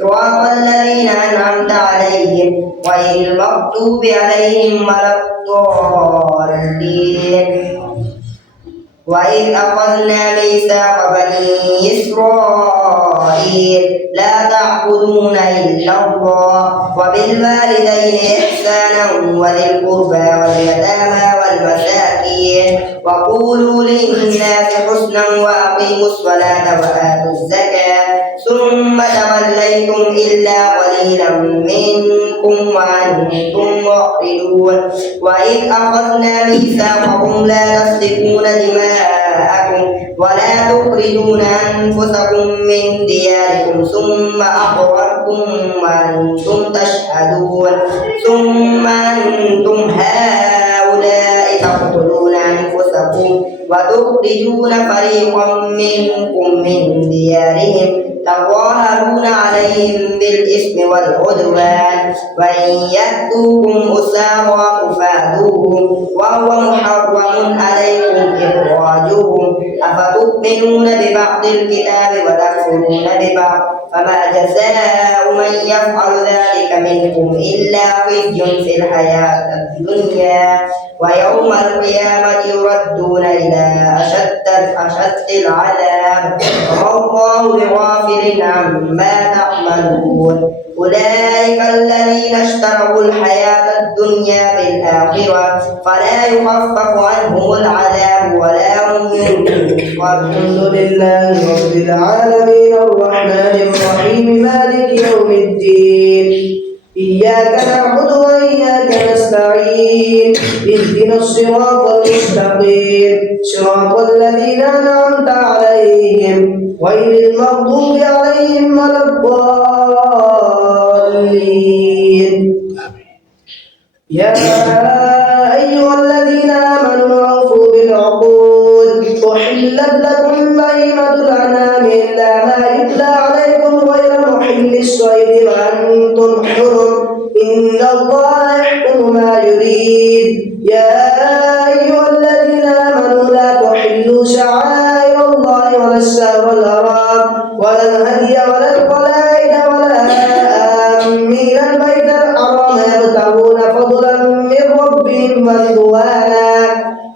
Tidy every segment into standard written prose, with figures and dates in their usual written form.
صراط الذين أنعمت عليهم غير المغضوب عليهم ولا الضالين. وإذ أخذنا ميثاق بني إسرائيل لا تعبدون إلا الله وبالوالدين إحسانا وذي القربى واليتامى والمساكين وقولوا للناس حسنا وأقيموا الصلاة وآتوا الزكاة ثم توليتم إلا قليلا منكم وأنتم معرضون. وإذ أخذنا ميثاقكم لا تسفكون دماءكم ولا تخرجون أنفسكم من دياركم ثم أقررتم وأنتم تشهدون. ثم أنتم هؤلاء تقتلون أنفسكم وتخرجون فريقا منكم من ديارهم تظاهرون عليهم بالإثم والعدوان وإن يأتوكم أسارى فادوهم وهو محرم عليكم إخراجهم أفتؤمنون ببعض الكتاب وتكفرون ببعض فما جزاء من يفعل ذلك منكم إلا خزي في الحياة الدنيا ويوم القيامة يردون إلى أشد العذاب وما الله بغافل عما تعملون. أولئك الذين اشتروا الحياة الدنيا بالآخرة فلا يخفف عنهم العذاب ولا هم ينظرون. الحمد لله رب العالمين الرحمن الرحيم مالك يوم الدين إياك نعبد وإياك نستعين اهدنا الصراط المستقيم صراط الذين أنعمت عليهم غير المغضوب عليهم ولا الضالين. يا أيها الذين آمنوا أوفوا بالعقود أحلت لكم بهيمة الأنعام إلا ما يتلى عليكم غير محل الصيد وأنتم حرم إن الله يحكم ما يريد. يا أيها الذين آمنوا لا تحلوا شعائر الله ولا الشهر الحرام ولا الهدي ولا القلائد ولا آمين البيت الحرام يبتغون فضلا من ربهم ورضوانا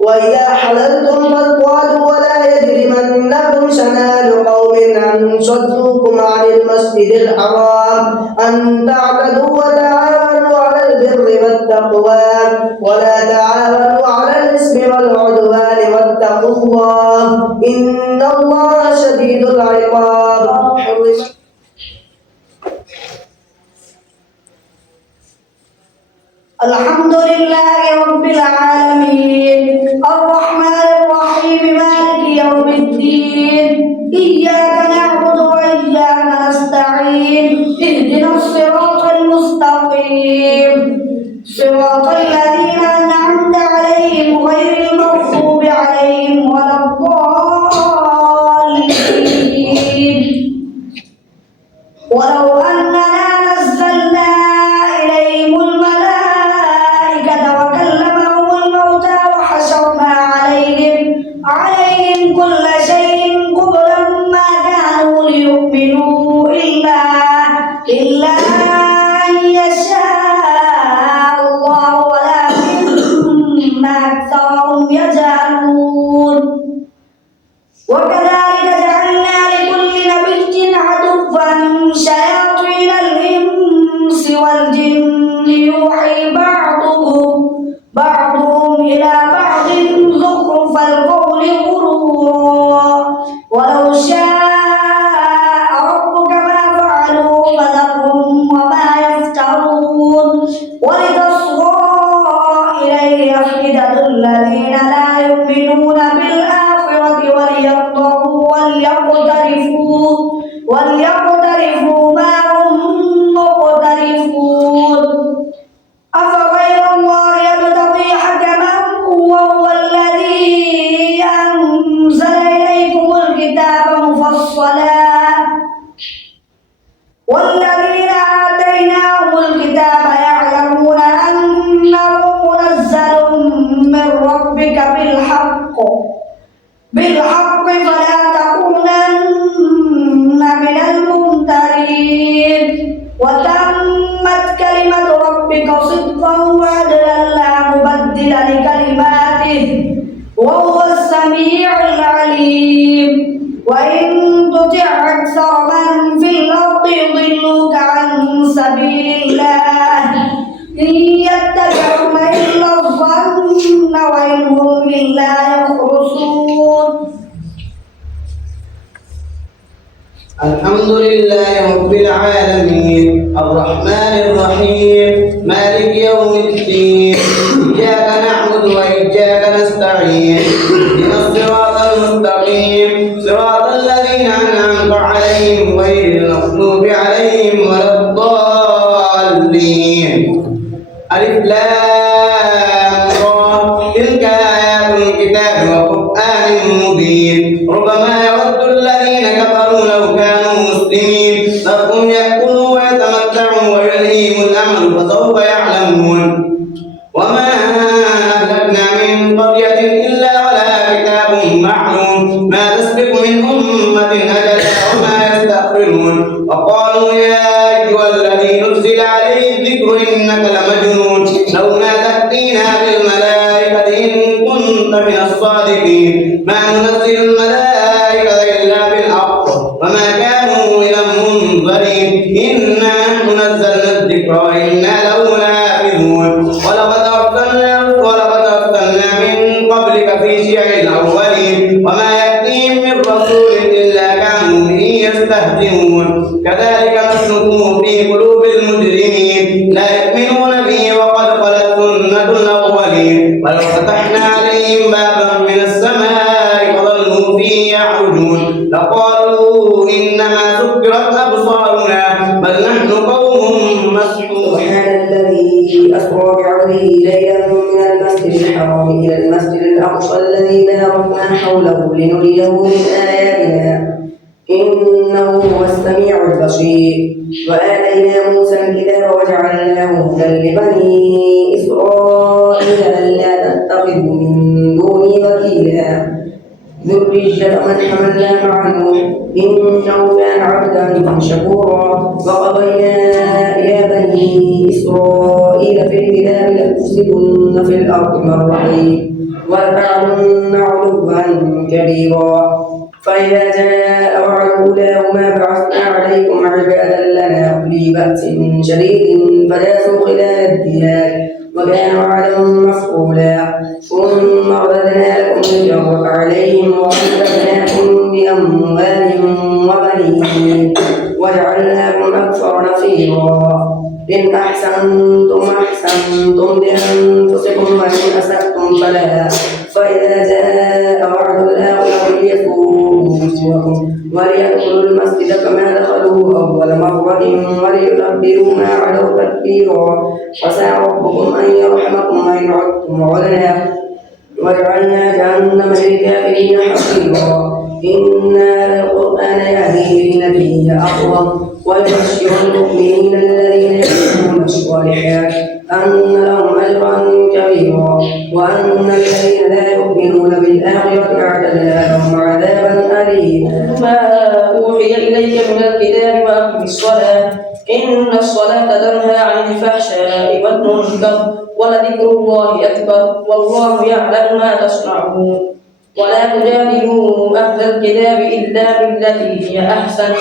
وإذا حللتم فاصطادوا ولا يجرمنكم شنآن قوم أن صدوكم عن المسجد الحرام أن تعتدوا وتعاونوا على البر والتقوى ولا تعاونوا على الإثم والعدوان واتقوا الله إن الله شديد العقاب. الحمد لله رب العالمين الرحمن الرحيم مالك يوم الدين إياك نعبد وإياك نستعين اهدنا الصراط المستقيم صراط الذين أنعمت عليهم غير المغضوب عليهم ولا الضالين. ولو أننا نزلنا إليهم الملائكة وكلمهم الموتى وحشرنا عليهم كل شيء قبلا ما كانوا ليؤمنوا إلا أن يشاء الله ولكن أكثرهم يجهلون. وكذلك جعلنا لكل نبي عدوا شياطين الإنس والجن يوحي بعضهم إلى بعض زخرف القول غرورا ولو شاء ربك ما فعلوا فذرهم وما يفترون. ولتصغى إليه أفئدة الذين لا يؤمنون بالآخرة وليقترفوا ما هم مقترفون. أفغير الله يبتغي حكما وهو الذي أنزل إليكم الكتاب مفصلا والذين آتيناهم الكتاب يعلمون أنه منزل من ربك بالحق سبيل الله إن يتبعون إلا الظن وإن هم إلا يخرصون. الحمد لله رب العالمين الرحمن الرحيم مالك يوم الدين إياك نعبد وإياك نستعين اهدنا الصراط المستقيم صراط الذين أنعمت عليهم غير المغضوب عليهم ولا الضالين. ألف لام را تلك آيات الكتاب وقرآن مبين ربما يود الذين كفروا لو كانوا مسلمين ذرهم يأكلوا ويتمتعوا ويلهيهم الأمل فسوف يعلمون. وما أهلكنا من قرية إلا ولها كتاب معلوم ما تسبق من أمة أجلها وما يستأخرون. وقالوا يا أيها الذي نزل عليه الذكر إنك لمجنون لو ما تأتينا بالملائكة إن كنت من الصادقين ما ننزل الملائكة إلا بالحق وما كانوا إلى منظرين إنا نحن نزلنا الذكر وإنا له لحافظون. ولقد أرسلنا من قبلك في شيع الأولين وما يأتيهم من رسول إلا كانوا به يستهزئون كذلك نسلكه في قلوب المجرمين لا يؤمنون به وقد خلت سنة الأولين. ولو فتحنا عليهم بابا من السماء فظلوا فيه يعرجون لقالوا إنما سكرت أبصارنا بل نحن قوم مسحورون. سبحان الذي أسرى بعبده ليلا من المسجد الحرام إلى المسجد الأقصى الذي باركنا حوله لنريه من آياتنا إنه هو السميع البصير. وآتينا موسى الكتاب وجعلناه هدى لبني إسرائيل ألا تتخذوا من دوني وكيلا ذرية من حملنا مع نوح إنه كان عبدا شكورا. وقضينا إلى بني إسرائيل في الكتاب لتفسدن في الأرض مرتين ولتعلن علوا كبيرا. فإذا جاء وعد أولاهما بعثنا عليكم عبادا لنا أولي بأس شديد فجاسوا خلال الديار وكان وعدا مفعولا. ثم رددنا لكم الكرة عليهم وأمددناكم بأموال وبنين وجعلناكم أكثر نفيرا. إن أحسنتم لأنفسكم وإن أسأتم فلها. فإذا جاء وعد الآخرة ليسوءوا وجوهكم وليدخلوا المسجد كما دخلوه أول مرة وليتبروا ما علوا تتبيرا. عسى ربكم أن يرحمكم وإن عدتم عدنا وجعلنا جهنم للكافرين حصيرا. إن هذا القرآن يهدي للتي هي أقوم ويبشر المؤمنين الذين يعملون الصالحات أن لهم أجرا كبيرا وأن الذين لا يؤمنون بالآخرة أعتدنا لهم عذابا أليما. ما أوحي إليك من الكتاب وأقم الصلاة إن الصلاة تنهى عن الفحشاء والمنكر ولذكر الله أكبر والله يعلم ما تصنعون. ولا تجادلوا أهل الكتاب إلا بالتي هي أحسن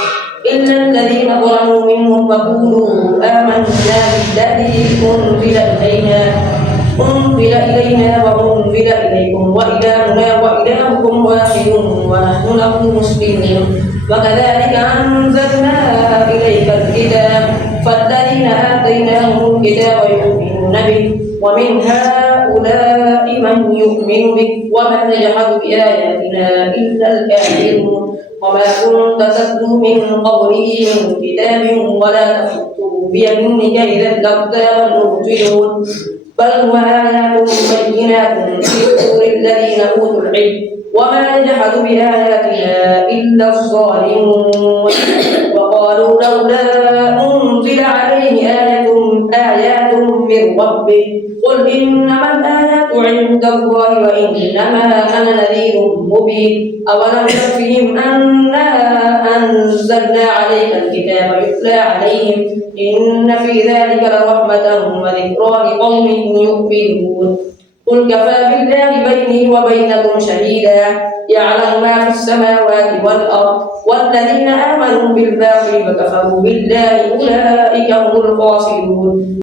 إلا الذين ظلموا منهم فقولوا آمنا بالذي أنزل إلينا وأنزل إليكم وإلهنا وإلهكم واحد ونحن له مسلمون. وكذلك أنزلنا إليك الكتاب فالذين آتيناهم الكتاب يؤمنون به ومن هؤلاء من يؤمن به ومن يجحد بآياتنا إلا الكافرون. وما كنت تتلو من قبله من كتاب ولا تخطه بيمينك إذا لارتاب المبطلون بل هو آيات بينات في صدور الذين أوتوا العلم وما يجحد بآياتنا إلا الظالمون. وقالوا لولا أنزل عليه آيات من ربه قل إنما الآيات عند الله وإنما أنا نذير مبين. أولم يكفهم أنا أنزلنا عليك الكتاب يتلى عليهم إن في ذلك لرحمة وذكرى لقوم يؤمنون. قل كفى بالله بيني وبينكم شهيدا يعلم ما في السماوات والأرض والذين آمنوا بالباطل وكفروا بالله أولئك هم الخاسرون